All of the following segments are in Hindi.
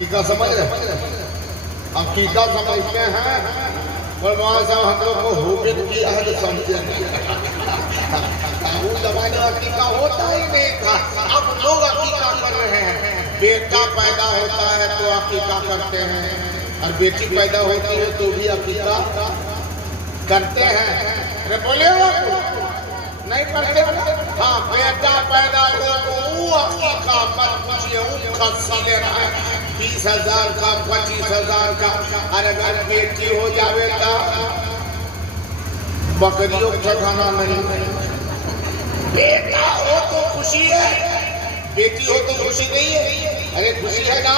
टीका समझ रहे? हम टीका समझते हैं पर वहां से हम लोग को होबिट किया है तो समझते नहीं। उस जमाने में टीका होता ही नहीं था, अब लोग अकीका कर रहे हैं। बेटा पैदा होता है तो अकीका करते हैं, और बेटी पैदा होती है तो भी अकीका करते हैं। अरे बोलिएगा नहीं करते? हाँ, बेटा पैदा हुआ तो वो अकीका मत पूछिए, वो खर्चा ले रहा है 20,000 का 25,000 का। और अगर बेटी हो जावे तो बकरियों का खाना नहीं। बेटा हो तो खुशी है, बेटी हो तो खुशी नहीं है। अरे खुशी है ना,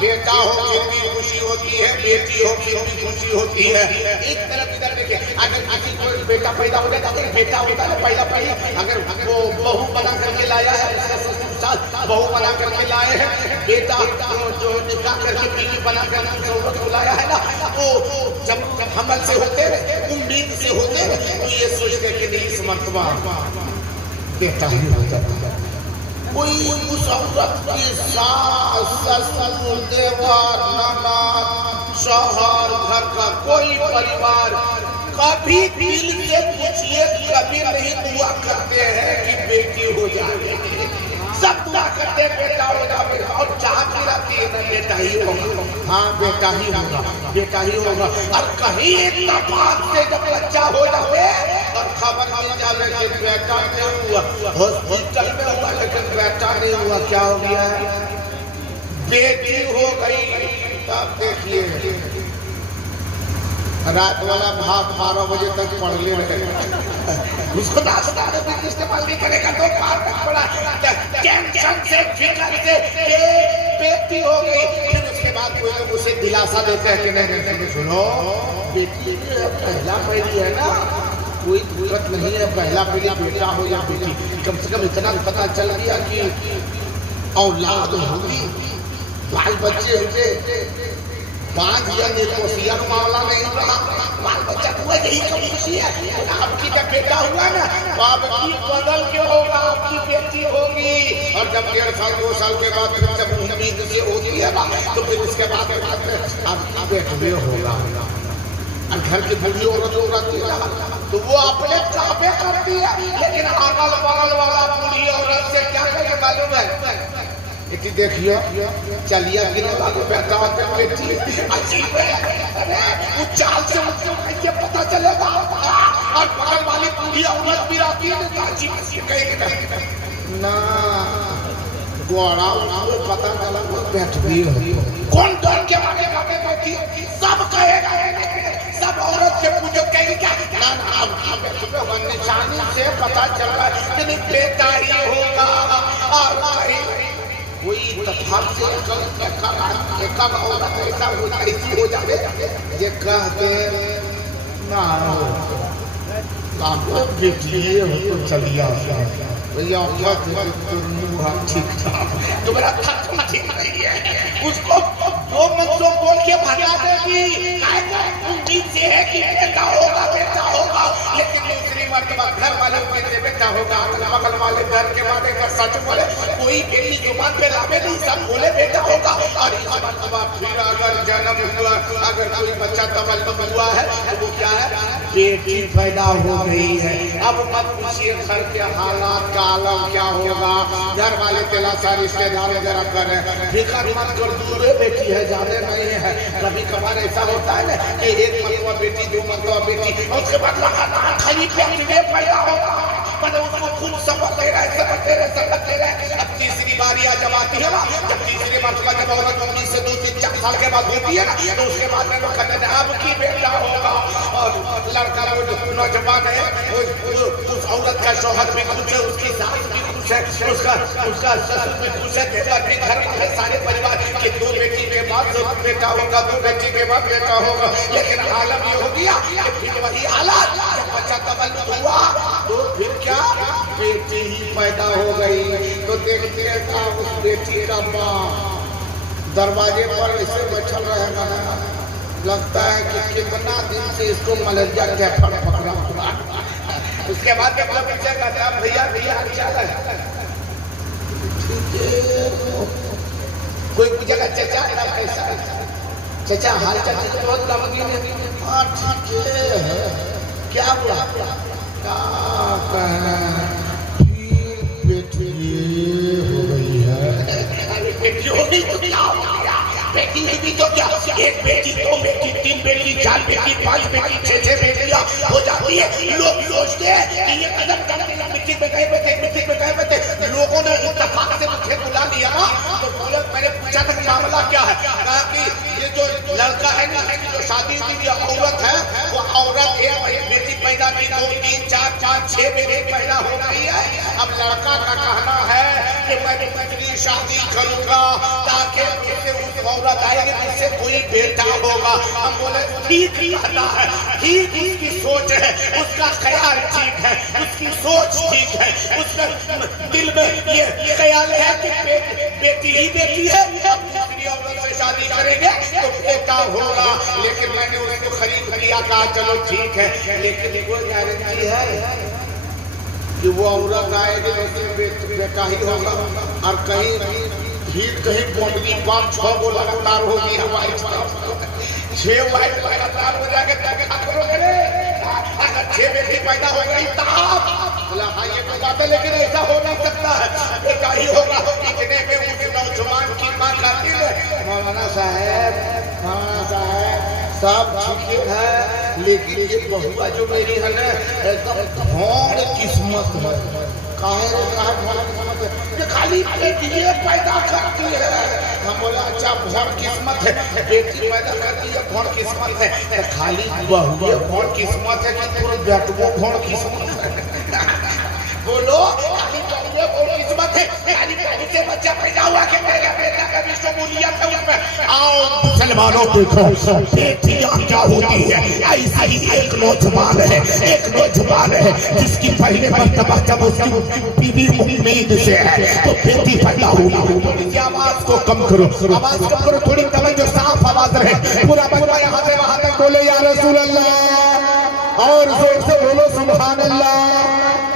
बेटा हो फिर भी खुशी होती है, बेटी हो फिर भी खुशी होती है। एक तरफ इधर देखिए, अगर कोई बेटा पैदा हो जाता है, बेटा होता है पहले अगर वो बहू बना करके लाया है, बहू बना करके लाए हैं, बेटा जो निकाह करके बीवी बना करके औरत को लाया है ना, वो जब हमल से होते उम्मीद से होते तो ये सोचते कि नहीं इस मर्तबा बेटा ही हो जाता है। कोई उस औरत के सास, ससुर, देवर, ननद, शौहर, घर का कोई परिवार कभी दिल से पूछिए, कभी नहीं दुआ करते हैं कि बेटी हो जाए। सब दुआ करते हैं बेटा हो जाए, और चाहती रहती है ना बेटा ही होगा। हाँ, बेटा ही होगा, बेटा ही होगा। और कहीं इत्तेफाक से जब बच्चा हो जाए और खबर मिल जाए कि बेटा नहीं हुआ, हॉस्पिटल में हुआ लेकिन बेटा नहीं हुआ, क्या हो गया? बेटी हो गई। तब देखिए रात वाला भाग 12 बजे तक पढ़ ले रहे, उसको नाश्ता इस्तेमाल नहीं करेगा तो पड़ा टेंशन से, फिक्र से बेटी हो गई। फिर उसके बाद कोई लोग उसे दिलासा देते हैं कि नहीं सुनो, बेटी पहला पहली है ना, कोई दिक्कत नहीं है, पहला पहली बेटा हो या बेटी, कम से कम इतना पता चल गया कि औलाद होगी, बाल बच्चे होंगे। 5 या निर्दोषिया का मामला नहीं रहा, बाल बच्चा हुआ, यही कब खुशी है। आपकी जब बेटा हुआ ना, तो आपकी बदल के होगा, आपकी बेटी होगी। और जब 1.5 साल 2 साल के बाद फिर जब उम्मीद से होती है ना, तो फिर इसके बाद आपकी बेटी होगा। और घर की बूढ़ी औरत रहती है ना, तो वो अपने चाहते करती है, लेकिन अगल बगल वाला बूढ़ी औरत से क्या कहे मालूम है? देखिए चलिए बेटा बेटी अजीब है, अरे वो चाल से कैसे पता चलेगा? और बगल वाली बूढ़ी औरत भी रहती है ना, गोरा वो पता चला वो बैठ भी कौन डर के मारे बैठी, सब कहेगा, सब औरत से पूछो कहेगी क्या ना, निशानी से पता चल रहा है कि बेटा ही होगा। और कोई इत्तेफाक से एक औरत ऐसा हो जाए ये कहते ना बेटी हो तो चलिए भैया ठीक ठाक, तुम्हारा थक ठीक नहीं है, उसको दो मंत्रों बोल के भगा देगी। उम्मीद से है कि बेटा होगा, बेटा होगा, लेकिन दूसरी मर्तबा घर वाले कहते बेटा होगा, बगल वाले घर के वाले का सच बोले, कोई बेटी जुबान पे लावे नहीं, सब बोले बेटा होगा। और इस मर्तबा फिर अगर जन्म हुआ, अगर कोई बच्चा तवल्लुद हुआ है तो वो क्या है? बेटी पैदा हो गई है। अब मत पूछिए घर के हालात का आलम क्या होगा। घर वाले तिलासा रिश्तेदार वगैरह कर रहे हैं, फिक्र मत कर, दूर बेटी है, ज्यादा नहीं है। कभी कभार ऐसा होता है ना कि 1 मरतबा बेटी, 2 मरतबा बेटी, और उसके बाद लगातार खाली पेट में पैदा होगा, मतलब उसको खूब सबक दे रहे। अब तीसरी बारी जब आती है ना, जब तीसरी मरतबा जब औरत 19 से 2-3-4 साल के बाद होती है ना, तो उसके बाद में कहते हैं अब की बेटा होगा। और लड़का नौजवान है, उस औरत का शौहर भी खुश है, उसकी सास भी खुश है, उसका ससुर भी खुश है, देवर भी, घर वाले सारे परिवार के 2 बेटी के बाद बेटा होगा, 2 बेटी के बाद बेटा होगा। लेकिन आलम ये हो गया कि फिर वही हालात, जब बच्चा तवल्लुद हुआ तो फिर क्या? बेटी ही पैदा हो गई। तो देखते था उस बेटी का बाप दरवाजे पर ऐसे बैठल रहेगा, लगता है कि कितना दिन से इसको मलेरिया कैफर पकड़ा हुआ। उसके बाद जब पीछे कहता भैया क्या है, कोई पूछेगा चचा तब कैसा चचा हाल चाल तो बहुत गमगीन है। हाँ ठीक है, क्या हुआ क्या कहना फिर बेटी हो गई है। अरे बेटी हो गई तो क्या हो गया, बेटी भी तो क्या, एक बेटी दो बेटी तीन बेटी चार बेटी पांच बेटी छह बेटियां हो जाती है। लोग सोचते हैं कि ये कदम करके मिट्टी में गए बैठे लोगों ने इत्तेफाक से मुझे बुला लिया ना, तो बोले मैंने पूछा था मामला क्या है, कहा कि ये जो लड़का है ना जो शादी की जो औरत है वो औरत एक बेटी पैदा की 2 3 4 5 6 बेटी पैदा हो गई है। अब लड़का का कहना है कि मैं दूसरी शादी करूंगा ताकि उस औरत आएगी जिससे कोई बेटा होगा। हम बोले ठीक कहता है, ठीक उसकी सोच है, उसका ख्याल ठीक है, उसकी सोच ठीक है, उसका दिल में ये ख्याल है कि बेटी ही बेटी है, दूसरी औरत से शादी करेंगे तो बेटा होगा। लेकिन मैंने उसको खरीद लिया, कहा चलो ठीक है, लेकिन वो गारंटी है कि वो औरत आएगी तो बेटा ही होगा। और कहीं बॉन्डली 5-6 गो लगातार होगी, 6 वाइफ लगातार हो जाएगा क्या करोगे रे? अगर 6 बेटी पैदा हो गई तब बोला हाँ ये तो बात है, लेकिन ऐसा हो नहीं सकता है, बेटा ही होगा। इतने में उस नौजवान की मां कहती है मौलाना साहब सब ठीक है, लेकिन ये बहुआ जो मेरी है ना एकदम भौड़ किस्मत है। खाली बेटी पैदा करती है। हम बोला अच्छा भौड़ किस्मत है, बेटी पैदा करती है भौड़ किस्मत है, खाली बहुए भौड़ किस्मत है कि पूरे बेटुओ भौड़ किस्मत है। बोलो खाली बहुए भौड़ किस्मत है, खाली बेटी से बच्चा पैदा हुआ कि मेरा बेटा का भी शमूलियत है उसमें। आओ मुसलमानों देखो बेटियां क्या होती है। ऐसा ही एक नौजवान है जिसकी पहले मर्तबा जब उसकी बीवी उम्मीद से है तो बेटी पैदा हुई। आवाज को कम करो, थोड़ी तवज्जो, साफ आवाज रहे, पूरा बंदा यहाँ से वहां तक बोले या रसूल अल्लाह, और जोर से बोलो सुभान अल्लाह।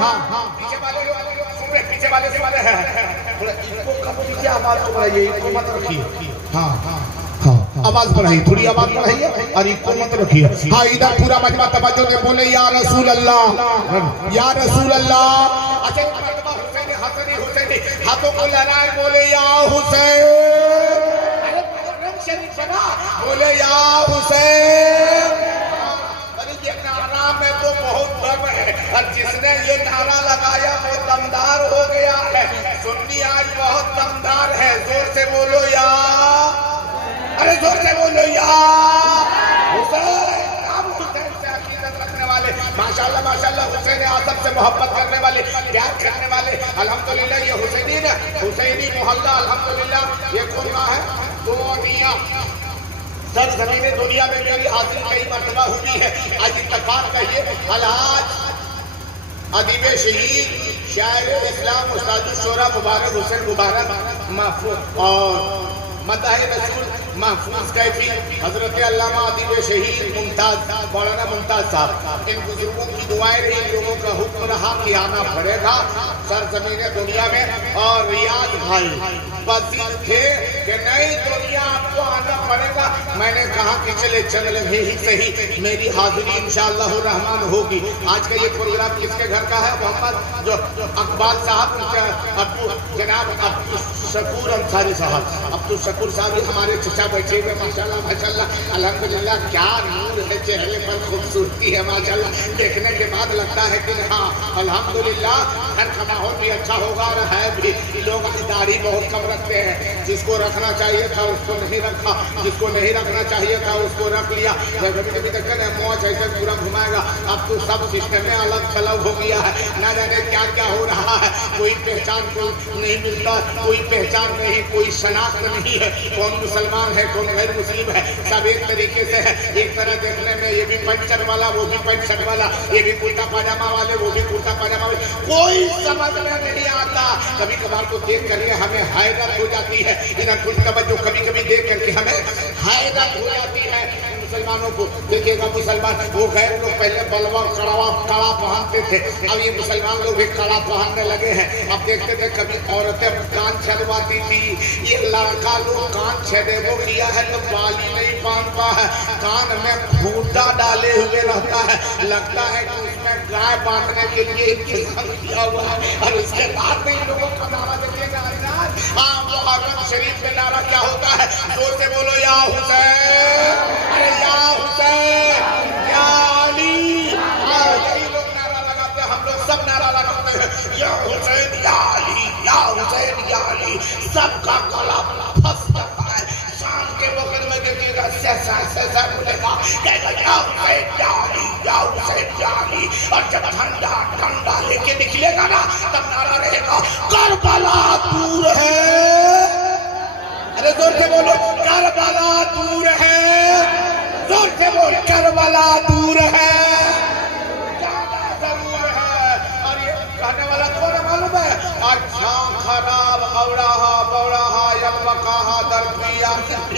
हाँ पीछे वाले हैं, थोड़ा इनको कम कीजिए, आवाज को बढ़ाइए, इनको मत रखिए। हाँ आवाज बढ़ाइए, थोड़ी आवाज बढ़ाइए और इनको मत रखिए। हाँ इधर पूरा मजमा तवज्जो से बोले या रसूल अल्लाह, या रसूल अल्लाह। अच्छा हुसैन हाथों को लहराए बोले या हुसैन, बोले या हुसैन। अरे ये नारा में तो बहुत दम है, और जिसने ये नारा लगाया वो दमदार हो गया है। सुन्नी आज बहुत दमदार है, जोर से बोलो या, अरे जोर से बोलो या हुसैन। माशाल्लाह माशाल्लाह हुसैन आजम से मोहब्बत करने वाले, प्यार करने वाले, अल्हम्दुलिल्लाह ये हुसैनी मोहल्ला अल्हम्दुलिल्लाह ये खुला है। दुनिया सर जमीन दुनिया में मेरी हाजिरी कई मर्तबा हुई है। आज इत्तेफाक कहिए अलहाज अदीब शहीद शायर इस्लाम उस्ताद शोरा मुबारक हुसैन मुबारक महफूज और मदाह रसूल महफूज कैफी हजरत अल्लामा अदीब शहीद मुमताज मौलाना मुमताज साहब, इन बुजुर्गों की दुआएं रही, लोगों का हुक्म रहा कि आना पड़ेगा सरजमीन दुनिया में। और रियाद भाई पसीज थे कि नई दुनिया आपको आना पड़ेगा। मैंने कहा कि चले चले ही सही, मेरी हाजिरी इंशाअल्लाह रहमान होगी। आज का ये प्रोग्राम किसके घर का है? मोहम्मद जो अकबाल साहब, अब्दुल जनाब अब्दुल शकूर अंसारी साहब, अब्दुल शकूर साहब ही हमारे चचा बैठे हुए। माशाल्लाह माशाल्लाह अल्हम्दुलिल्लाह, क्या नूर है चेहरे पर, खूबसूरती है माशाल्लाह। देखने के बाद लगता है कि हाँ अल्हम्दुलिल्लाह घर का माहौल भी अच्छा होगा और है भी। लोग दाढ़ी बहुत कम रखते हैं, जिसको रखना चाहिए था उसको नहीं रखा, जिसको नहीं रखना चाहिए था उसको रख लिया। कभी तक मौज ऐसे पूरा घुमाएगा। अब तो सब सिस्टम में अलग थलग हो गया है, ना जाने क्या क्या हो रहा है। कोई पहचान को नहीं मिलता, कोई पहचान नहीं, कोई शनाख्त नहीं है, कौन मुसलमान है कौन गैर मुस्लिम है, सब एक तरीके से है। एक तरह देखने में ये भी पैंट शर्ट वाला, वो भी पैंट शर्ट वाला, ये भी कुर्ता पाजामा वाले, वो भी कुर्ता पाजामा वाले, कोई समझ में नहीं आता। कभी कभार तो देख कर हमें हैरत हो जाती है, इधर कुछ तवज्जो कभी कभी देख करके हमें हैरत हो जाती है। मुसलमानों को देखिएगा, मुसलमान वो गैर लोग पहले बलवा कड़ा पहनते थे, अब ये मुसलमान लोग भी कड़ा पहनने लगे हैं। अब देखते थे कभी औरतें कान छेदवाती थी, ये लड़का लोग कान छेदेबो किया है तो बाली नहीं बांधता है, कान में खूंटा डाले हुए रहता है, लगता है कि उसमें गाय बांधने के लिए इंतजाम किया हुआ है। और उसके बाद में इन लोगों का नारा देखिएगा, मुहर्रम शरीफ में नारा क्या होता है, जोर से बोलो या हुसैन, अरे या हुसैन या अली। यही लोग नारा लगाते हैं, हम लोग सब नारा लगाते हैं, या हुसैन या अली, या हुसैन या अली। सबका गला फंस जाता है। शाम के वक्त में देखिएगा से बोलेगा, कहेगा या हुसैन या अली, या हुसैन या अली। और जब ठंडा लेके निकलेगा ना, तब नारा रहेगा, करबला दूर है। अरे जोर से बोलो, करबला दूर है, जोर से बोल, करबला दूर है, जाना जरूर है। और ये कहने वाला कौन है मालूम है? अच्छा खराब औराहा बौराहा यमकाहा दरपिया,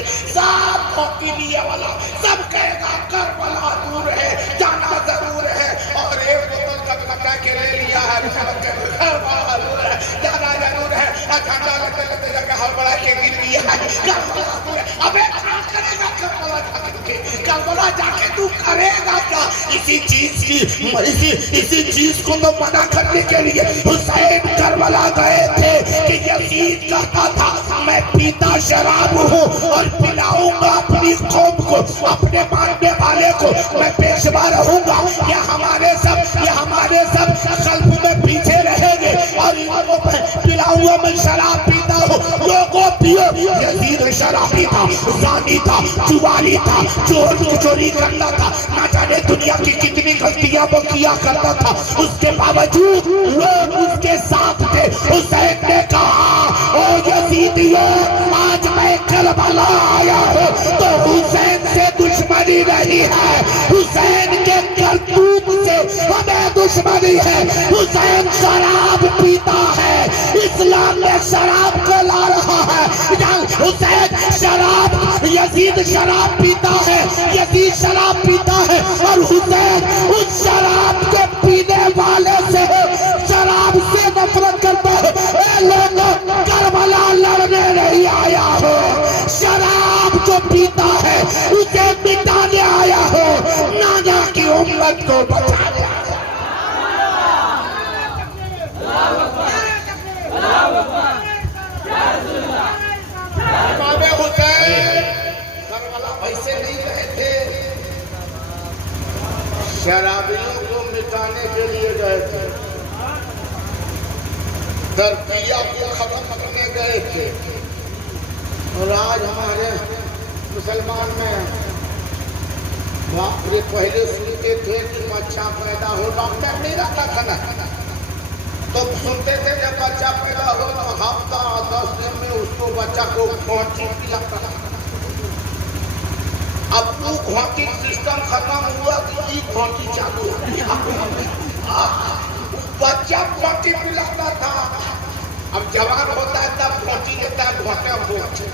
सब भौंकी लिए वाला सब कहेगा करबला दूर है, जाना जरूर है। और एक बोतल कटकटा के ले लिया है, करबला दूर है, जाना जरूर है। झंडा लेते लेते जाकर हड़बड़ा के गिर दिया है, करबला दूर है। अबे क्या करेगा करबला जाके, करबला जाके तू करेगा क्या? इसी चीज को तो मना करने के लिए हुसैन करबला गए थे कि यजीद कहता था मैं पीता शराब हूँ और पिलाऊंगा अपनी कौम को, अपने मानने वाले को मैं पेशवा रहूंगा। ये हमारे सब कल्ब में पीछे रहेंगे और इनको पिलाऊंगा, मैं शराब पीता हूँ, लोगों पियो। यजीद शराबी था, जानी था, जुआली था, चोरी करता था, ना जाने दुनिया की कितनी गलतियां वो किया करता था, उसके बावजूद लोग उसके साथ थे। हुसैन ने कहा, ओ यजीदियों, आज मैं करबला आया हूँ तो हुसैन से दुश्मनी नहीं है, हुसैन के करतूत से हमें दुश्मनी है। हुसैन शराब पीता है, इस्लाम में शराब को ला रहा है। हुसैन शराब, यजीद शराब पीता है, यजीद शराब पीता है और हुसैन उस शराब के पीने वाले से, शराब से नफरत करता है। ए लोगों, करबला लड़ने नहीं आया हो, शराब जो पीता है उसे मिटाने आया हो, नाजा की उम्मत को बचाने आया। हुसैन करबला वैसे नहीं गए थे, शराबियों को मिटाने के लिए गए थे, दरपिया को खत्म करने गए थे। और आज हमारे मुसलमान में बाप रे, पहले सुनते थे कि बच्चा पैदा हो, डॉक्टर नहीं रहता था ना, तो सुनते थे जब बच्चा पैदा हो तो हफ्ता 10 दिन में उसको बच्चा को घोंटी पिलाता था। अब वो घोंटी सिस्टम खत्म हुआ तो ये घोंटी चालू हो गया, बच्चा घोंटी पिलाता था। अब जवान होता है तब घोंटी लेता है, घोंटा घोंटी,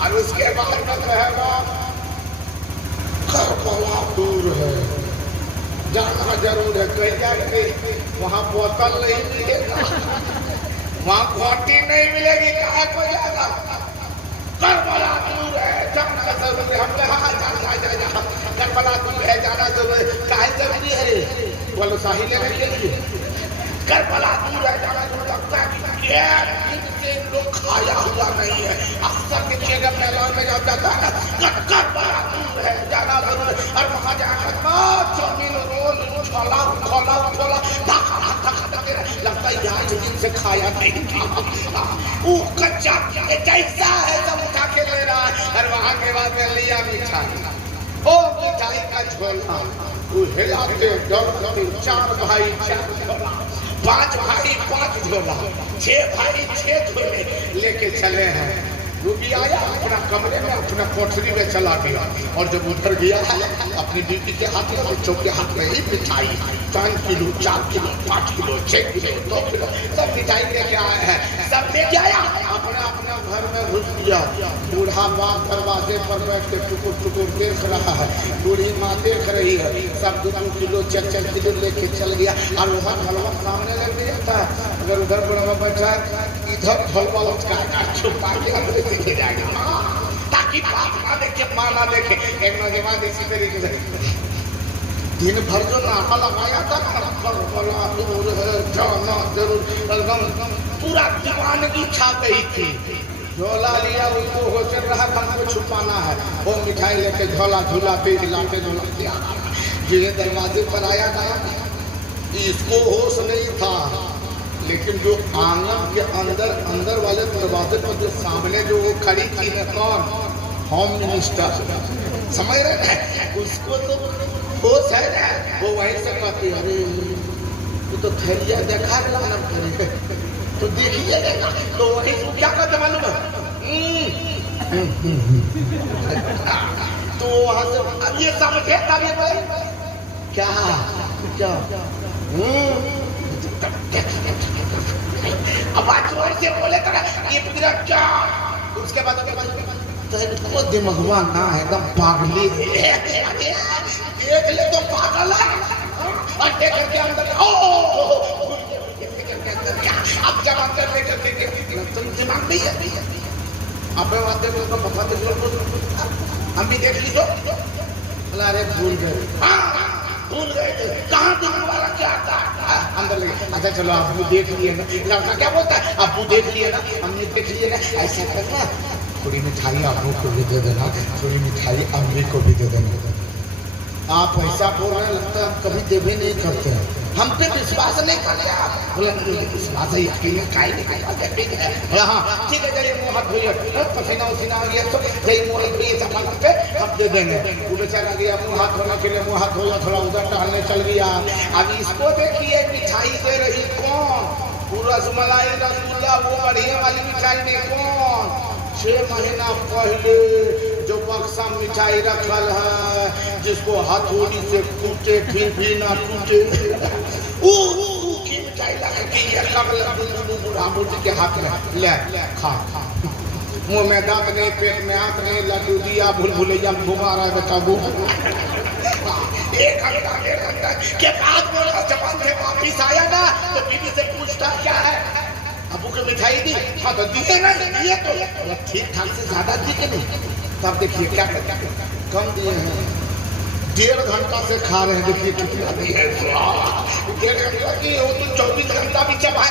और उसके बाद में रहेगा करबला दूर है, जाना जरूर है। कह जाके वहाँ बोतल नहीं मिलेगा, वहाँ घोंटी नहीं मिलेगी, कहाँ को जाएगा? करबला दूर है, जाना जरूर है। हमने हाँ जा करबला दूर है, जाना जरूर है। काहे जरूरी है? बोलो शाही लेने के लिए करबला दूर है, जाना जरूर। लगता है कि लोग खाया हुआ नहीं है, अक्सर देखिएगा मैदान में जब जाता है करबला दूर है, जाना जरूर है। और वहाँ जाकर चौमीन रोल छोला लगता है आज दिन से खाया नहीं था, वो कच्चा जैसा है सब उठा के ले रहा है। और वहाँ के बाद में लिया मिठाई, ओ मिठाई का झोला, वो हिलाते डरते, 4 भाई 4 झोला, 5 भाई 5 झोला, 6 भाई 6 झोले लेके चले हैं। रूबी आया अपना कमरे में अपना कोठरी में चला गया और जब उधर गया अपनी बीवी के हाथ में बच्चों के हाथ में ही मिठाई 3 kilo 4 kilo 5 kilo 6 kilo 2 kilo सब मिठाई लेके आए हैं। सब लेके आया अपना अपना घर में घुस गया। बूढ़ा बाप दरवाजे पर बैठ के टुकुर टुकुर देख रहा है, बूढ़ी माँ देख रही है। सब 2 किलो 4 किलो लेके चल गया और वहाँ हलवा सामने लग गया था। अगर उधर बुढ़ा बैठा इधर हलवा लटका छुपा के अपने पीछे जाएगा ताकि बाप ना देखे माँ ना देखे। एक नौजवान इसी तरीके से दिन भर जो नाटा लगाया था जरूर एकदम पूरा दीवानगी छा गई थी। झोला लिया उसको हो चल रहा था हमको छुपाना है। वो मिठाई लेके झोला झूला पे हिलाते झूलाते आ रहा। ये दरवाजे पर आया ना इसको होश नहीं था, लेकिन जो आंगन के अंदर वाले दरवाजे पर जो सामने जो वो खड़ी थी ना कौन होम मिनिस्टर समझ रहे हैं उसको तो होश है ना। वो वहीं से कहती अरे वो तो थैलिया देखा ना करे तो देखिए तो वहीं से क्या करते मालूम है तो वहां से अब ये समझे तभी भाई क्या क्या अब आज जोर से बोले तो ये पूरा क्या उसके बाद तो दिमागवा ना एकदम पागली देख ले तो पागल है और देख के अंदर अब जब अंदर लेकर के तुम दिमाग नहीं है अब बात को पता तो हम भी देख लीजिए अरे भूल गए भूल गए कहाँ दिमाग वाला क्या था अंदर लगे। अच्छा चलो अबू देख लिए ना लड़का क्या बोलता है अबू देख लिए ना हमने देख लिए ना ऐसा करना थोड़ी मिठाई अबू को भी दे देना थोड़ी मिठाई अम्मी को भी दे देना। आप ऐसा बोल रहे हैं लगता है हम कभी देवे नहीं करते हैं हम पे विश्वास नहीं करते आप बोला विश्वास है यकीन काहे नहीं हाँ ठीक है चलिए मुँह हाथ धोइए पसीना उसीना आ गया तो यही मुँह हाथ धोइए सामान पे अब दे देंगे। वो बेचारा गया मुँह हाथ धोने के लिए मुँह हाथ धोया थोड़ा उधर टहलने चल गया। अब इसको देखिए मिठाई दे रही कौन पूरा रसमलाई रसगुल्ला वो बढ़िया वाली मिठाई में कौन 6 महीना पहले जो बक्सा मिठाई रखल है जिसको हथौड़ी से कूटे फिर भी ना टूटे की मिठाई बूढ़ा बूढ़ी के हाथ में ले खा मुंह में दांत नहीं पेट में हाथ नहीं लड्डू दिया भूल भुलैया घुमा रहा है बेटा एक घंटा के बाद बोला जब से वापिस आया ना तो बीवी से पूछता क्या है अबू को मिठाई दी हाँ तो दिए ना दिए तो ठीक ठाक से ज्यादा दी के नहीं तब देखिए क्या कम दिए हैं 1.5 घंटा से खा रहे हैं देखिए कितना दिए 1.5 घंटा की वो तो 24 घंटा भी चबाए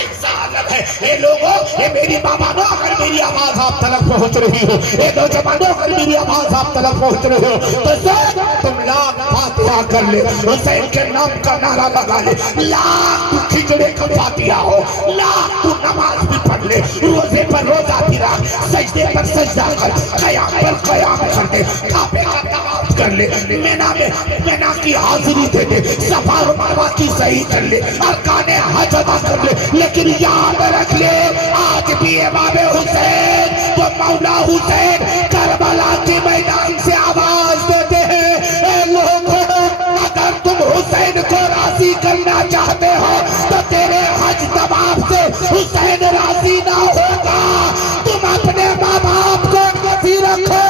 ऐसा अलग है। ये लोगों ये मेरी बाबानो अगर मेरी आवाज आप तक पहुंच रही हो ये नौजवानों अगर मेरी आवाज आप तक पहुंच रहे हो तो तुम लाख फातिहा कर ले हुसैन के नाम का नारा लगा ले लाख खिचड़े का फातिहा हो लाख तू नमाज भी पढ़ ले रोजे पर रोजा भी रख सजदे पर सजदा कर क़याम पर क़याम कर दे काबे का तवाफ कर ले मैना की हाजिरी दे दे सफा मरवा की सही कर ले अरकाने हज अदा कर ले। लेकिन याद रख ले आज भी इमाम हुसैन वो मौला हुसैन करबला के मैदान से आवाज देते हैं लोगों अगर तुम हुसैन को राजी करना चाहते हो तो तेरे हज तवाफ से हुसैन राजी ना होगा। तुम अपने माँ बाप को राजी रखो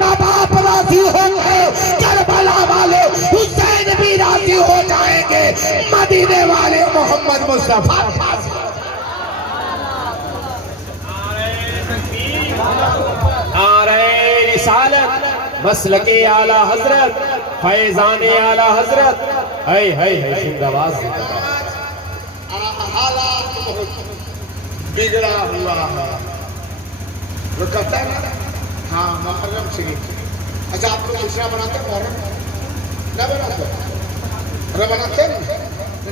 माँ बाप राजी होंगे करबला वाले हुसैन भी राजी हो जाएंगे मदीने वाले मोहम्मद मुस्तफा। नारे रिसालत मसलके आला हजरत फैजान आला हजरत है जिंदाबाद हालात बिगड़ा हुआ है वो कहता है ना हाँ मुहर्रम शरीफ। अच्छा आप लोग दूसरा बनाते हैं मुहर्रम क्या बनाते हैं अरे बनाते हैं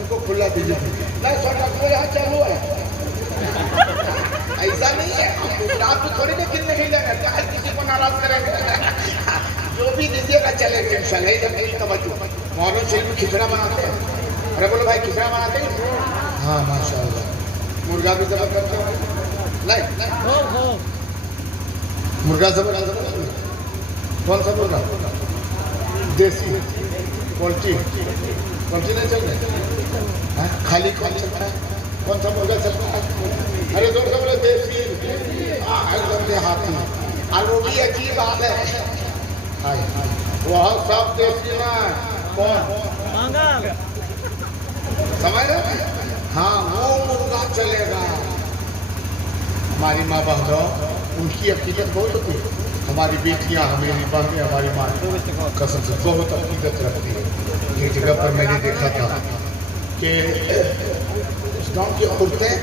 इनको खुला दीजिए नहीं छोटा को यहाँ चालू है ऐसा नहीं है आप तो थोड़ी ना कितने ही लेंगे चाहे किसी को नाराज करेंगे जो भी दीजिएगा चलेगा इंशाल्लाह। नहीं तवज्जो मुहर्रम शरीफ में खिचड़ा बनाते हैं अरे बोलो भाई खिचड़ा बनाते हैं हाँ माशाल्लाह मुर्गा भी जबरदस्त करते हो नहीं मुर्गा सब कौन सा मुर्गा? देसी पोल्ट्री नहीं चल रहा है, खाली कौन चलता है? कौन सा मुर्गा चलता है? अरे दोस्तों बोले देसी, एकदम देहाती। और वो भी अजीब बात है, वह सब देसी ना कौन समझ रहे? हाँ, वो मुर्गा चलेगा। हमारी माँ बहनों, उनकी अकीदत बहुत होती है। हमारी बेटियां, हमारी बहनें, हमारी माँ कसम से बहुत अकीदत रखती है। एक जगह पर मैंने देखा था कि उस गाँव की औरतें,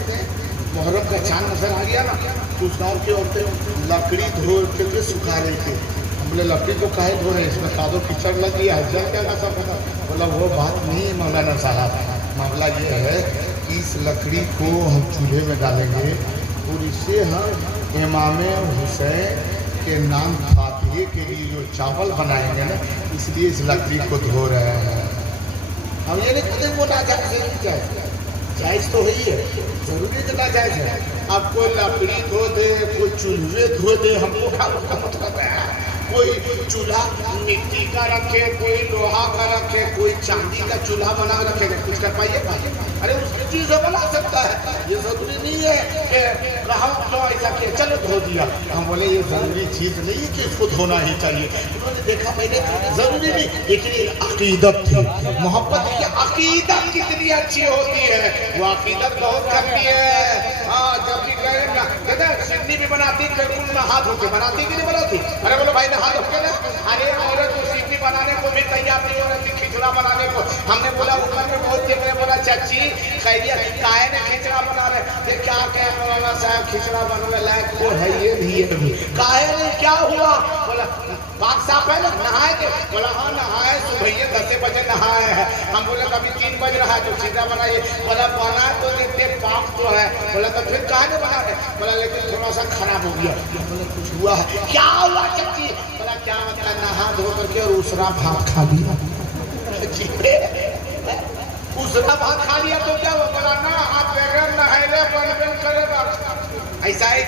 मुहर्रम का चांद नजर आ गया ना, तो उस गाँव की औरतें लकड़ी धो के सुखा रही थी। हम बोले लकड़ी को काहे धो रहे हैं, इसमें कादो कीचड़ लग गया है, जल क्या सब पता। बोला वो बात नहीं मौलाना साहब, मामला ये है कि इस लकड़ी को हम चूल्हे में डालेंगे और इससे हम इमाम हुसैन के नाम फातिहे के लिए जो चावल बनाएंगे ना, इसलिए इस लकड़ी को धो रहे हैं। हम ये नहीं कहते वो नाजायज है, नहीं जायज तो ही है, जरूरी तो नाजायज है। अब कोई लकड़ी धो दे, कोई चूल्हे धो दे, हमको क्या मतलब है? कोई चूल्हा मिट्टी का रखे, कोई लोहा का रखे, कोई चांदी का चूल्हा बना रखेगा, कुछ कर पाइएगा? अरे उसकी चीजें बना सकता है, ये जरूरी नहीं है कि कहा क्यों ऐसा किया, चलो धो दिया। हम बोले ये जरूरी चीज नहीं है कि इसको धोना ही चाहिए। उन्होंने देखा मैंने जरूरी नहीं, लेकिन अकीदत थी, मोहब्बत की अकीदत कितनी अच्छी होती है, वो अकीदत बहुत करती है। हाँ, जब भी गए ना सिडनी भी बनाती, बिल्कुल ना हाथ होके बनाती कि नहीं बनाती? अरे बोलो भाई हाथ होके ना। अरे औरत तो सीधी बनाने को भी तैयार नहीं हो रही थी, खिचड़ा बनाने को। हमने बोला ऊपर में बहुत देख रहे, बोला चाची कहिए काहे ने खिचड़ा बना रहे? क्या क्या मौलाना साहब खिचड़ा बनने लायक तो है ये भी काहे ने, क्या हुआ? बोला बात साफ है ना, नहाए थे? बोला हाँ नहाए, सुबह 10 बजे नहाए हैं। हम बोले कभी 3 बज रहा है तो खिचड़ा बनाइए। बोला बना तो देखते पाप तो है। बोला तो फिर काहे ने बना रहे? बोला लेकिन थोड़ा सा खराब हो गया। बोला कुछ हुआ है? क्या हुआ चाची? बोला क्या मतलब, नहा धो करके और उसरा भात खा लिया। उसरा भात खा लिया तो क्या हुआ? बोला ना आप बगैर नहाए बनबन करेगा। ऐसा है,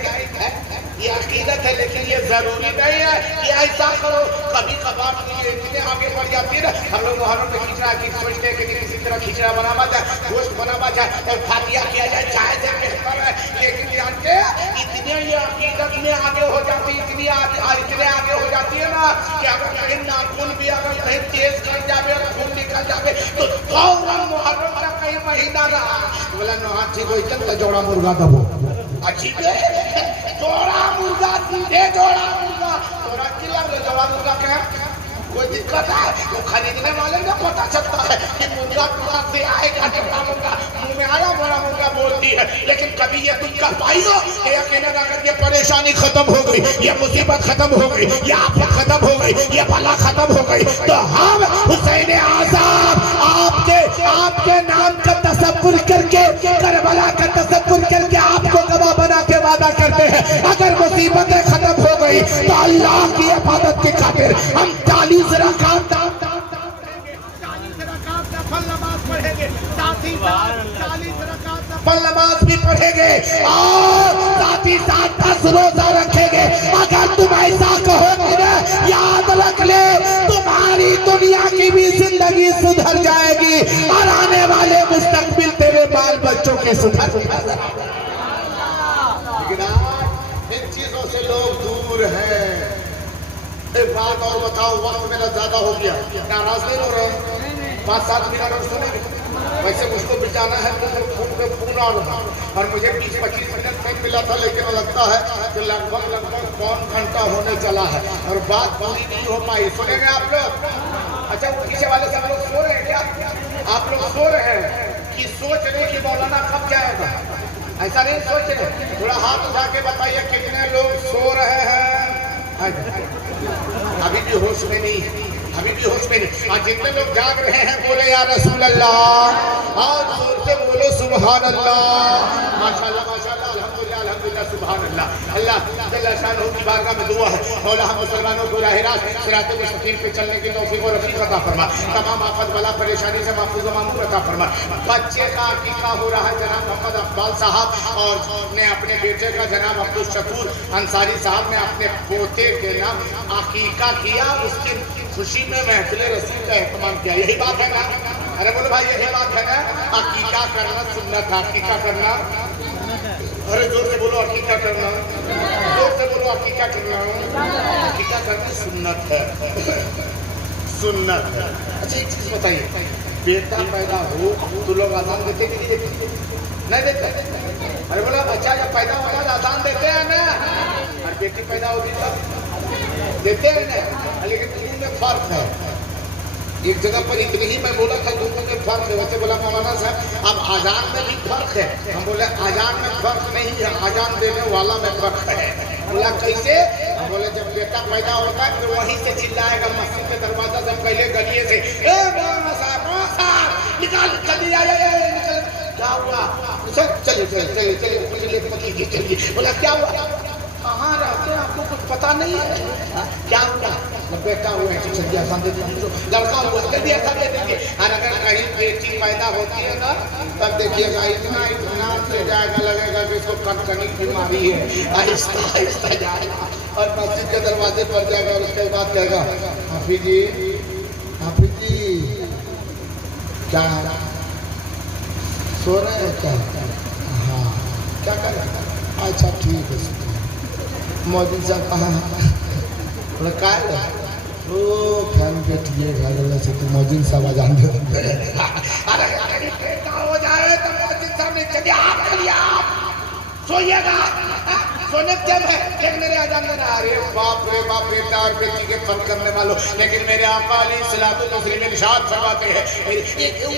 ये अकीदत है, लेकिन ये जरूरी नहीं है कि ऐसा करो। कभी कभार इतने आगे बढ़ जाती है ना, हम लोग मुहर्रम में खिचड़ा की सोचते हैं कि किसी तरह खिचड़ा बनावा जाए, गोश्त बनावा जाए और फातिया किया जाए, चाहे से बेहतर है। लेकिन जानते हैं इतने ये अकीदत में आगे हो जाती, इतने आगे हो जाती है ना कि अगर कहीं नाखून भी अगर कहीं तेज कर जाए, खून निकल जाए तो फौरन मुहर्रम का कहीं महीना रहा। बोला नहा ठीक हो, इतना जोड़ा मुर्गा दबो। अच्छी जोड़ा मुर्गा, सीधे जोड़ा मुर्गा, जोड़ा किला जोड़ा मुर्गा क्या कोई दिक्कत है? वो खरीदने वाले को पता चलता है कि मुर्गा टुरा से आएगा, जोड़ा मुर्गा मुंह में आया, बड़ा मुर्गा बोलती है। लेकिन कभी ये तुम कर पाई हो कि अकेले अगर ये परेशानी खत्म हो गई, ये मुसीबत खत्म हो गई, ये आफत खत्म हो गई, ये भला खत्म हो गई, तो हम हुसैन आज़म आपके नाम का तसव्वुर करके, करबला का तसव्वुर करके आपको गवाह बना के वादा करते हैं। अगर मुसीबतें खत्म हो गई तो अल्लाह की इबादत की खातिर हम 40 रकात पढ़ेंगे, साथ ही साथ 40 रकात नमाज भी पढ़ेंगे और साथ ही साथ 10 रोजा रखेंगे। अगर तुम ऐसा कहोगे ना, याद रख ले तुम्हारी दुनिया की भी जिंदगी सुधर जाएगी और आने वाले मुस्तकबिल तेरे बाल बच्चों के सुधर। लेकिन इन चीजों से लोग दूर हैं। एक बात और बताओ, वक्त मेरा ज्यादा हो गया, नाराज नहीं हो रहे? 5-7 मिनट और सुनेंगे। वैसे मुझको भी जाना है और मुझे 20-25 मिनट टाइम मिला था, लेकिन लगता है कि लगभग पौन घंटा होने चला है और बात पूरी नहीं हो पाई। सुनेंगे आप लोग? अच्छा, वो पीछे वाले सब लोग सो रहे हैं क्या? आप लोग सो रहे हैं कि सोच रहे कि मौलाना कब जाएगा? ऐसा नहीं सोच रहे? थोड़ा हाथ उठा के बताइए कितने लोग सो रहे हैं? अभी भी होश में नहीं, अभी भी होश में नहीं। और जितने लोग जाग रहे हैं बोले या रसूल अल्लाह, और जोर से बोलो सुभान अल्लाह, माशाअल्लाह माशाअल्लाह, अल्हम्दुलिल्लाह अल्हम्दुलिल्लाह, सुभान अल्लाह। अल्लाह जल्ल शानहू की बारगाह में दुआ है, मौला हम मुसलमानों को राह रास्त सिरात मुस्तकीम पे चलने की तौफीक और रफीक अता फरमा, तमाम आफत बला परेशानी से महफूज व मामूर अता फरमा। बच्चे का अकीका हो रहा है जनाब मोहम्मद अकबाल साहब और ने अपने बेटे का जनाब अब्दुल शकूर अंसारी साहब ने अपने पोते के नाम अकीका किया, उसकी खुशी में महफिल रसूल का एहतमाम किया। यही बात है ना? अरे बोलो भाई यही बात है ना? अकीका करना सुन्नत है, अकीका करना, अरे जोर से बोलो अकीका करना, जोर से बोलो अकीका करना, अकीका करना सुन्नत है, सुन्नत है। अच्छा एक चीज बताइए, बेटा पैदा हो तो लोग आजान देते कि नहीं देते? नहीं देते। अरे बोला बच्चा जब पैदा होगा तो आजान देते हैं ना, और बेटी पैदा होती तब देते हैं ना, लेकिन इनमें फर्क है। एक जगह पर इतनी ही मैं बोला था दोनों में फर्क है। वैसे बोला मौलाना साहब अब आजान में भी फर्क है। हम बोले आजान में फर्क नहीं है, आजान देने वाला में फर्क है। बोला कैसे? हम बोले जब बेटा पैदा होगा फिर वहीं से चिल्लाएगा मस्जिद के दरवाजा से पहले गलिए से, ए मौलाना साहब निकाल जल्दी आ जाइए, निकल। क्या हुआ? चलिए चलिए चलिए चलिए चलिए। बोला क्या हुआ? कहाँ रहते हैं आपको कुछ पता नहीं है? क्या हुआ? बेटा हुआ है जल्दी आसान दे दीजिए, लड़का हुआ जल्दी आसान दे दीजिए। और अगर कहीं बेटी पैदा होती है ना तब देखिएगा इतना इत्मीनान से जाएगा, लगेगा कि इसको कनकनी बीमारी है, आहिस्ता आहिस्ता जाएगा और मस्जिद के दरवाजे पर जाएगा और उसके बाद कहेगा हाफिज जी क्या सो रहे हैं क्या? हाँ क्या कर रहे हैं? अच्छा ठीक है मौजूद साहब कहाँ है? बोला क्या है? ओ फैन बैठिए घर से तो मौजूद साहब आजान दे अरे बेटा हो जाए तो मौजूद साहब ने चलिए आप चलिए आप सोइएगा, सोने जब है लेकिन मेरे आजान देना। अरे बाप रे बाप, बेटा और बेटी के फर्क करने वालों। लेकिन मेरे आका अलैहिस्सलातु वस्सलाम इरशाद फरमाते हैं,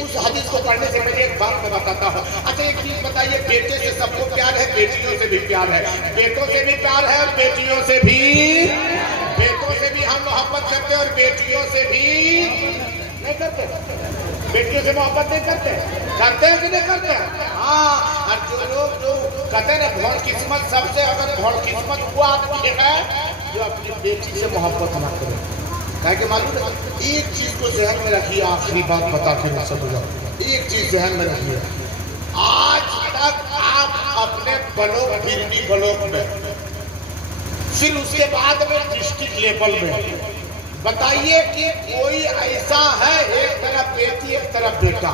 उस हदीस को पढ़ने से पहले एक बात मैं बताता हूँ। अच्छा एक चीज बताइए, बेटे से सबको प्यार है, बेटियों से भी प्यार है, बेटों से भी प्यार है और बेटियों से भी, बेटों से भी हम मोहब्बत करते और बेटियों से भी नहीं करते। बेटियों से मोहब्बत नहीं करते, करते हैं कि नहीं करते? हाँ। और जो लोग जो कहते हैं ना भोल किस्मत, सबसे अगर भोल किस्मत वो आदमी है जो अपनी बेटी से मोहब्बत ना करे। कहे कि मालूम है एक चीज को जहन में रखिए, आखिरी बात बता के मैं सब हो जाऊँ। एक चीज जहन में रखिए, आज तक आप अपने ब्लॉक दिल्ली ब्लॉक में, फिर उसके बाद में डिस्ट्रिक्ट लेवल में बताइए कि कोई ऐसा है एक तरफ बेटी एक तरफ बेटा,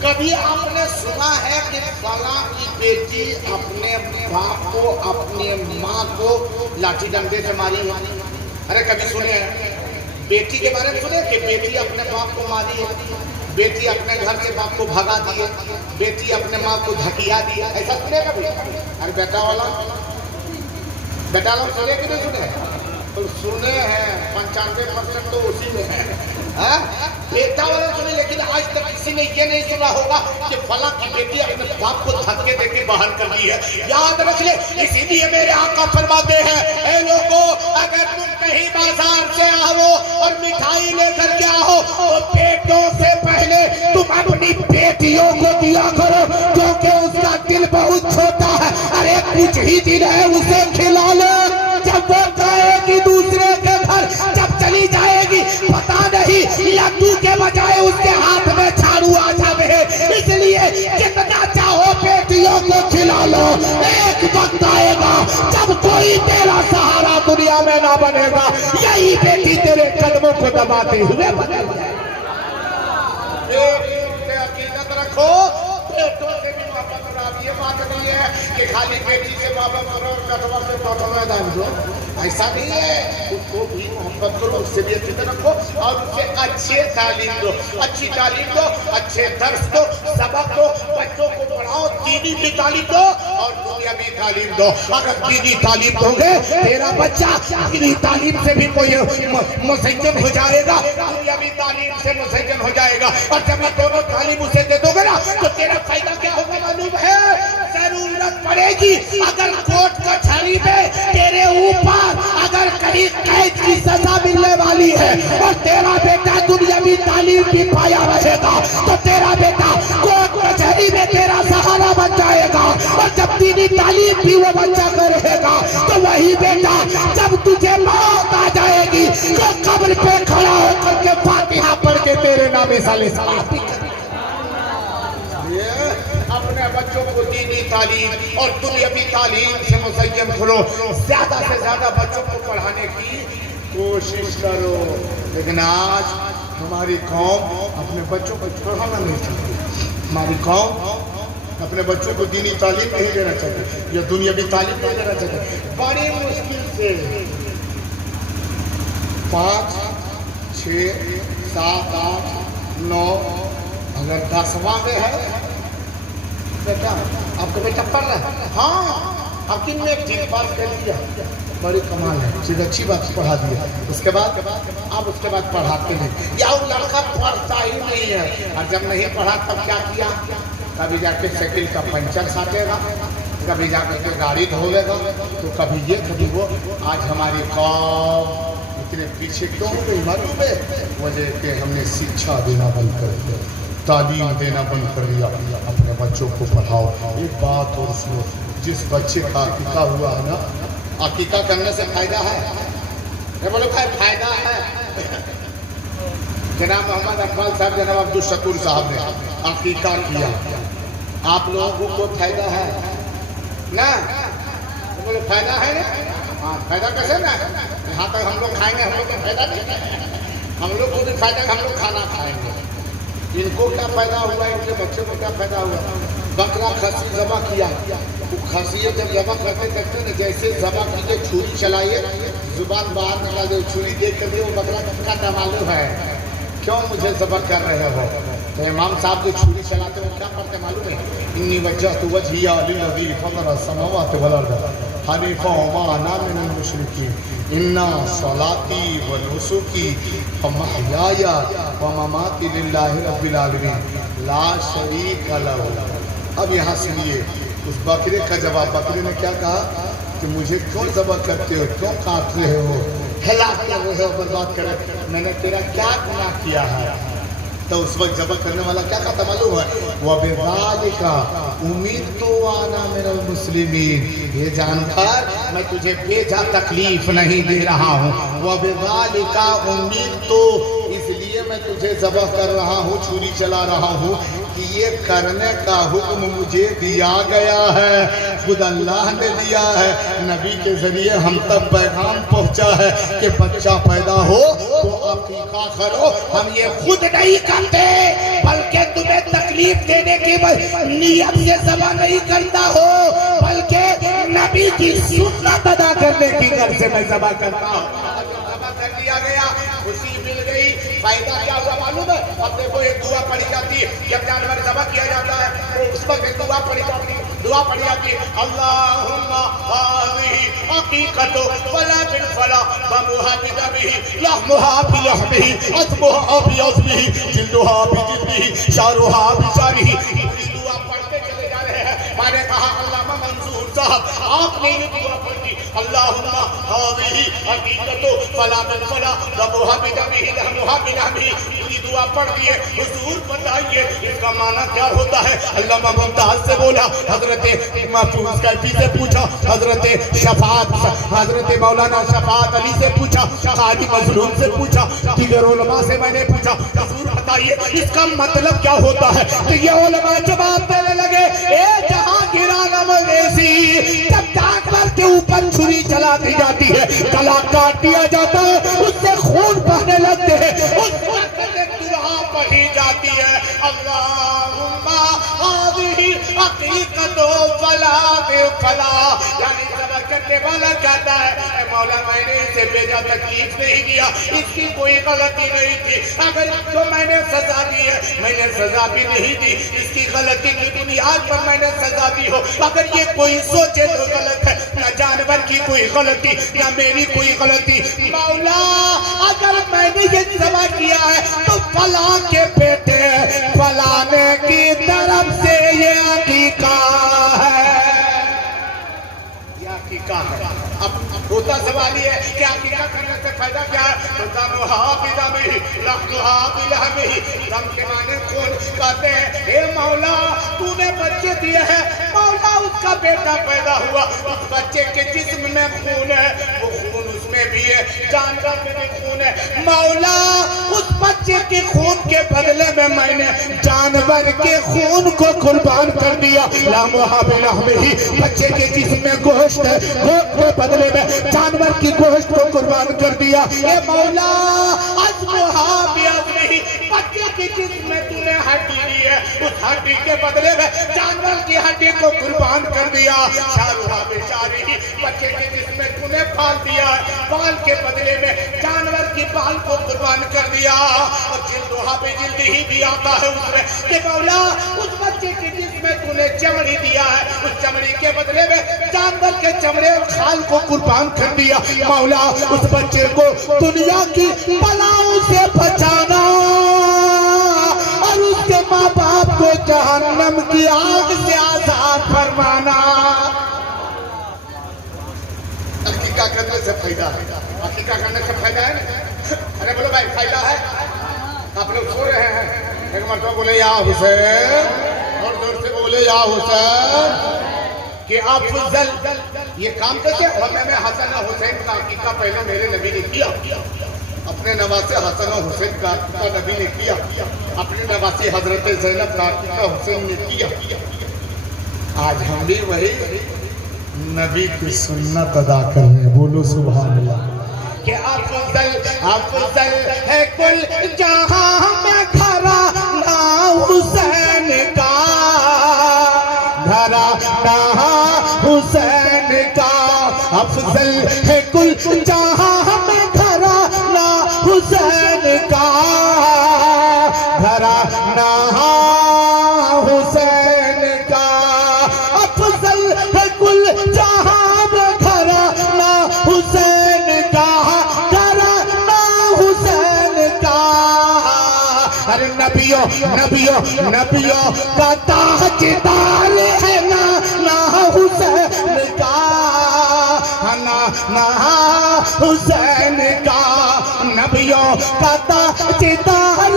कभी आपने सुना है कि फलां की बेटी अपने बाप को अपने माँ को लाठी डंडे से मारी है? अरे कभी सुने हैं? बेटी के बारे में सुने कि बेटी अपने बाप को मारी है, बेटी अपने घर से बाप को भगा दिए, बेटी अपने माँ को धकिया दिया, ऐसा सुने कभी? अरे बेटा वाला सुने कि नहीं सुने? तो सुने हैं 95% तो उसी में है। बेटा वाले सुने, लेकिन आज तक किसी ने ये नहीं सुना होगा कि फला की बेटी अपने बाप को धक्के देके बाहर कर दी है। याद रख ले, इसीलिए मेरे आका फरमाते हैं, ए लोगों अगर तुम कहीं बाजार से आओ और मिठाई लेकर के आओ तो बेटों से पहले तुम अपनी बेटियों को दिया करो, क्योंकि उसका दिल बहुत छोटा है। अरे कुछ ही दिन है उसे खिला लो, जब वो जाएगी दूसरे के घर, जब चली जाएगी पता नहीं लड्डू के बजाय उसके हाथ में झाड़ू आ जाए। इसलिए जितना चाहो बेटियों को खिला लो, एक वक्त आएगा जब कोई तेरा सहारा दुनिया में ना बनेगा, यही बेटी तेरे कदमों को दबाते हुए बनेगी। अकीदत रखो, बेटों से भी मोहब्बत करो। ये बात नहीं है कि खाली बेटी से मोहब्बत करो और कटवा से कटवा डाल दो, ऐसा नहीं है। उसको भी मोहब्बत करो, उससे भी अच्छी तरह रखो और उसे अच्छे तालीम दो, अच्छी तालीम दो, अच्छे दर्स दो, सबक दो, बच्चों को पढ़ाओ, दीनी भी तालीम दो और दुनियावी तालीम दो। अगर दीनी तालीम दोगे तेरा बच्चा दीनी तालीम से भी कोई मुसज्जन हो जाएगा, दुनियावी तालीम से मुसज्जन हो जाएगा। और जब ये दोनों तालीम उसे दे दोगे ना तो तेरा फायदा क्या होगा मालूम है? जरूरत पड़ेगी अगर कोर्ट कचहरी में तेरे ऊपर अगर कहीं कैद की सजा मिलने वाली है और तेरा बेटा दुनियावी तालीम भी पाया रहेगा तो तेरा बेटा कोर्ट कचहरी में तेरा सहारा बन जाएगा। और जब दीनी तालीम भी वो बच्चा का रहेगा। तो वही बेटा जब तुझे मौत आ जाएगी तो कब्र पे खड़ा होकर के फातिहा पढ़ के तेरे नामे साले सलात अपने बच्चों को दीनी तालीम और दुनियावी तालीम से मुज़य्यन करो। ज्यादा से ज्यादा बच्चों को पढ़ाने की कोशिश करो। लेकिन आज हमारी कौम अपने बच्चों को पढ़ाना नहीं चाहती। हमारी कौम अपने बच्चों को दीनी तालीम नहीं देना चाहती या दुनियावी तालीम नहीं देना चाहती। बड़ी मुश्किल से 5, 6, 7, 8, 9 अगर 10वां में है बेटा, आपका बेटा पढ़ रहा है, हाँ आपकी ने ठीक पास कर लिया, बड़ी कमाल है, चीज अच्छी बात पढ़ा दिया। उसके बाद आप उसके बाद पढ़ाते हैं या वो लड़का पढ़ता ही नहीं है। और जब नहीं पढ़ा तब क्या किया, कभी जाके साइकिल का पंचर साटेगा, कभी जाकर के गाड़ी धोएगा, तो कभी ये कभी वो। आज हमारी कौम इतने पीछे क्यों हो गई मालूम है? वजह के हमने शिक्षा देना बंद कर दिया, तालीम देना बंद कर दिया। अपने बच्चों को पढ़ाओ। एक बात और सुनो, जिस बच्चे का अकीका हुआ है ना, अकीका करने से फायदा है। ये बोलो भाई फायदा है। जनाब मोहम्मद अकबाल साहब, जनाब अब्दुल शकूर साहब ने अकीका किया, आप लोगों को फायदा है ना? बोलो फायदा है ना? हाँ फायदा कैसे ना? यहाँ तक हम लोग खाएंगे, हम लोग को फायदा नहीं, हम लोग को भी फायदा, हम लोग खाना खाएंगे। इनको क्या फायदा हुआ, इनके बच्चों को क्या फायदा हुआ? बकरा खस्सी जबा किया, तो खस्सी जब जबा करते करते न जैसे जबा कीजिए, छुरी चलाइए, जुबान बाहर निकाल दे, छुरी देख कर वो बकरा का मालूम है क्यों मुझे जबा कर रहे हो? तो इमाम साहब जो छुरी चलाते वो क्या करते मालूम है? इन्नी वजह तो वजहिया लिल्लज़ी फ़तरा समावाति वल अर्ज़ हनीफ़ा व मा अना मिनल मुशरिकीन इन्ना सलाती व नुसुकी व महयाया व ममाती लिल्लाहि रब्बिल आलमीन ला शरीका लहू। अब यहाँ सुनिए उस बकरे का जवाब। बकरे ने क्या कहा कि मुझे क्यों ज़बह करते हो, क्यों काट रहे हो, हिलाक कर रहे हो, बर्बाद कर रहे हो, मैंने तेरा क्या गुनाह किया है? तो उस वक्त जबह करने वाला क्या कहता मालूम है? वह बिज़ालिका उम्मीद तो आना मेरा मुस्लिमीन, ये जानकर मैं तुझे बेजा तकलीफ नहीं दे रहा हूँ। वह बिज़ालिका उम्मीद तो, इसलिए मैं तुझे जबह कर रहा हूँ, छुरी चला रहा हूँ कि ये करने का हुक्म मुझे दिया गया है, खुद अल्लाह ने दिया है, नबी के जरिए हम तक पैगाम पहुँचा है कि बच्चा पैदा हो तो अकीका करो। हम ये खुद नहीं करते, बल्कि तुम्हें तकलीफ देने की नियत से ज़बह नहीं करता हो, बल्कि नबी की सुन्नत अदा करने की घर से मैं ज़बह करता हूँ। ज़बह कर दिया गया, खुशी मिल गई, फायदा क्या हुआ मालूम है? अब देखो एक दुआ पढ़ी जाती है जब जानवर ज़बह किया जाता है, तो उस पर दुआ पढ़ी जाती है, दुआ पढ़ी जाती है, अल्लाहुम्मा हाज़िही हक़ीक़तु फला बिल फला बमुहा बिदमिही लहमुहा बिलहमिही अज़मुहा बिअज़मिही जिल्दुहा बिजिल्दिही शारुहा बिशारिही। पूरी दुआ पढ़ते चले जा रहे हैं। मैंने कहा अल्लामा मंसूर साहब आपने ये दुआ पढ़ी, अल्लाहुम्मा हाज़िही हक़ीक़तु फला बिल फला बमुहा बिदमिही लहमुहा बिलहमिही। पूरी दुआ पढ़ दिए, हुजूर बताइए इसका माना क्या होता है? अल्लामा मुमताज से बोला, हजरत महफूज कैफी से पूछा, हजरत शफात हजरत मौलाना शफात अली से पूछा, काजी मजलूम से पूछा, दीगर उलमा से मैंने पूछा, हुजूर बताइए इसका मतलब क्या होता है? तो ये उलमा जवाब देने लगे, ए जहांगीर नवाज़ी, जब जानवर के ऊपर छुरी चला दी जाती है, गला काट दिया जाता है, उससे खून बहने लगते हैं, उस दुआ पढ़ी जाती है, अल्लाहुम्मा हाज़िही हक़ीक़तु फला बिल फला। यानी ज़बह करने वाला कहता है, मौला मैंने इसे बेजा तकलीफ नहीं दिया, इसकी कोई गलती नहीं थी, अगर इसको मैंने सजा दी है, मैंने सजा भी नहीं दी, इसकी गलती की बुनियाद पर मैंने सजा दी हो। अगर ये कोई सोचे तो गलत है, न जानवर की कोई गलती न मेरी कोई गलती। मौला अगर मैंने ये ज़बह किया है तो फला के बेटे फलाने की तरफ से ये अकीका है, ये अकीका है। अब होता सवाल ये है कि अकीकत करने से फायदा क्या है? रम के माने खून कहते हैं हे मौला तूने बच्चे दिए हैं, मौला उसका बेटा पैदा हुआ, उस बच्चे के जिस्म में खून है, वो खून उसमें भी है, जानवर में भी खून है, मौला उस बच्चे के खून के बदले में मैंने जानवर के खून को कुर्बान कर दिया। ही बच्चे के जिस्म में गोश्त है, गोश्त के बदले में जानवर की गोश्त को कुर्बान कर दिया। ए मौला नहीं, बच्चे के जिस्म में तूने हड्डी दी है, उस हड्डी के बदले में जानवर की हड्डी को कुर्बान कर दिया। बेचारी बच्चे के जिस्म में तूने बाल दिया है, बाल के बदले में जानवर की बाल को कुर्बान कर दिया। और जिल्दोहा पे जिल्द ही भी आता है उसमें कि मौला उस बच्चे के जिस्म में तूने चमड़ी दिया है, उस चमड़ी के बदले में जानवर के चमड़े और खाल को कुर्बान कर दिया। मौला उस बच्चे को दुनिया की बलाओं से बचाना और उसके माँ बाप को जहन्नम की आग से आजाद फरमाना। अकीका करने से फायदा है, अकीका करने से फायदा है। अरे बोलो भाई फायदा है। आप लोग सो रहे हैं, एक मरतबा बोले या हुसैन, और जोर से बोले या हुसैन। कि अफजल ये काम करके हमें हसन और हुसैन का अकीका पहले मेरे नबी ने किया, अपने नवासे हसन और हुसैन का अकीका नबी ने किया, अपने नवासी हजरत ज़ैनब का अकीका हुसैन ने किया। आज हम भी वही नबी की सुन्नत अदा कर रहे हैं। बोलो सुभान अल्लाह। कि अफजल अफजल है कुल जहां में घरा ना हुसैन का, घरा ना हुसैन का। अफजल है कुल जहां में घरा ना हुसैन का, घरा ना हुसैन का। अफजल है कुल जहां में घरा ना हुसैन का, घरा ना हुसैन का। अरे नबियों नबियों नबियों का ताजदार है ना हुसैन का, ना हुसैन का। नबियों का ताजदार